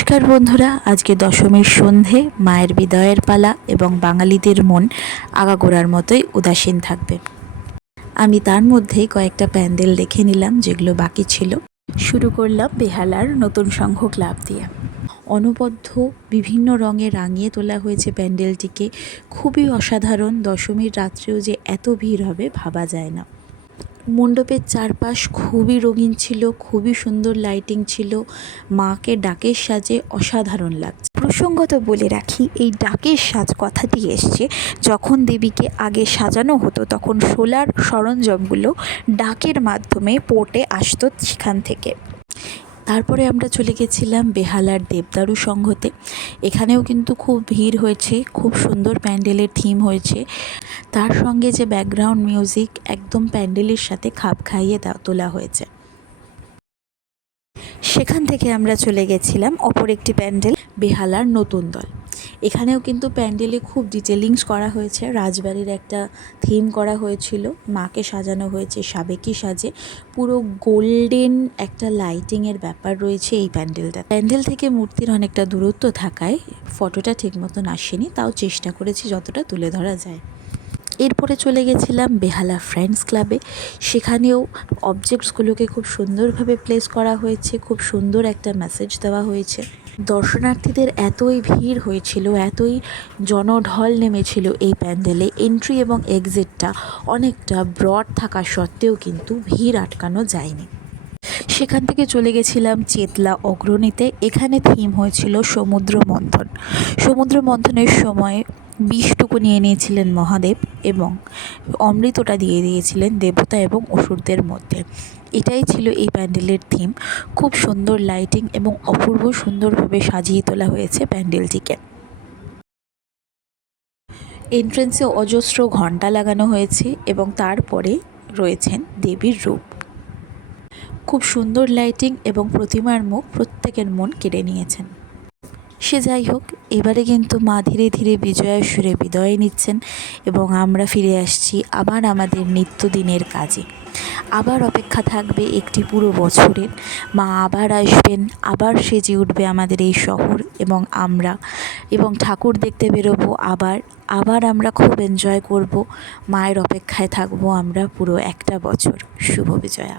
নমস্কার বন্ধুরা, আজকে দশমীর সন্ধে, মায়ের বিদায়ের পালা এবং বাঙালিদের মন আগাগোড়ার মতোই উদাসীন থাকবে। আমি তার মধ্যেই কয়েকটা প্যান্ডেল দেখে নিলাম যেগুলো বাকি ছিল। শুরু করলাম বেহালার নতুন সংঘ ক্লাব দিয়ে। অনবদ্য বিভিন্ন রঙে রাঙিয়ে তোলা হয়েছে প্যান্ডেলটিকে। খুবই অসাধারণ। দশমীর রাত্রেও যে এত ভিড় হবে ভাবা যায় না। মণ্ডপের চারপাশ খুবই রঙিন ছিল, খুবই সুন্দর লাইটিং ছিল। মাকে ডাকের সাজে অসাধারণ লাগছে। প্রসঙ্গত বলে রাখি, এই ডাকের সাজ কথাটি এসছে যখন দেবীকে আগে সাজানো হতো, তখন সোলার সরঞ্জামগুলো ডাকের মাধ্যমে পোর্টে আসতো সেখান থেকে। তারপরে আমরা চলে গেছিলাম বেহালার দেবদারু সংঘতে। এখানেও কিন্তু খুব ভিড় হয়েছে, খুব সুন্দর প্যান্ডেলের থিম হয়েছে। তার সঙ্গে যে ব্যাকগ্রাউন্ড মিউজিক একদম প্যান্ডেলের সাথে খাপ খাইয়ে তোলা হয়েছে। সেখান থেকে আমরা চলে গেছিলাম অপর একটি প্যান্ডেল, বেহালার নতুন দল। এখানেও কিন্তু প্যান্ডেলে খুব ডিটেলিংস করা হয়েছে। রাজবাড়ির একটা থিম করা হয়েছিল, মাকে সাজানো হয়েছে সাবেকি সাজে। পুরো গোল্ডেন একটা লাইটিংয়ের ব্যাপার রয়েছে এই প্যান্ডেলটা। প্যান্ডেল থেকে মূর্তির অনেকটা দূরত্ব থাকায় ফটোটা ঠিক মতন আসেনি, তাও চেষ্টা করেছি যতটা তুলে ধরা যায়। এরপরে চলে গেছিলাম বেহালা ফ্রেন্ডস ক্লাবে। সেখানেও অবজেক্টসগুলোকে খুব সুন্দরভাবে প্লেস করা হয়েছে, খুব সুন্দর একটা মেসেজ দেওয়া হয়েছে। দর্শনার্থীদের এতই ভিড় হয়েছিল, এতই জনঢল নেমেছিল এই প্যান্ডেলে, এন্ট্রি এবং এক্সিটটা অনেকটা ব্রড থাকা সত্ত্বেও কিন্তু ভিড় আটকানো যায়নি। সেখান থেকে চলে গেছিলাম চেতলা অগ্রণীতে। এখানে থিম হয়েছিল সমুদ্র মন্থন। সমুদ্র মন্থনের সময় বিষটুকু নিয়ে নিয়েছিলেন মহাদেব এবং অমৃতটা দিয়ে দিয়েছিলেন দেবতা এবং অসুরদের মধ্যে। এটাই ছিল এই প্যান্ডেলের থিম। খুব সুন্দর লাইটিং এবং অপূর্ব সুন্দরভাবে সাজিয়ে তোলা হয়েছে প্যান্ডেলটিকে। এন্ট্রেন্সে অজস্র ঘণ্টা লাগানো হয়েছে এবং তারপরে রয়েছেন দেবীর রূপ। খুব সুন্দর লাইটিং এবং প্রতিমার মুখ প্রত্যেকের মন কেড়ে নিয়েছেন। সে যাই হোক, এবারে কিন্তু মা ধীরে ধীরে বিজয়ার সুরে বিদায় নিচ্ছেন এবং আমরা ফিরে আসছি আবার আমাদের নিত্যদিনের কাজে। আবার অপেক্ষা থাকবে একটি পুরো বছরের। মা আবার আসবেন, আবার সেজে উঠবে আমাদের এই শহর এবং আমরা, এবং ঠাকুর দেখতে বেরোবো আবার আমরা খুব এনজয় করব। মায়ের অপেক্ষায় থাকবো আমরা পুরো একটা বছর। শুভ বিজয়া।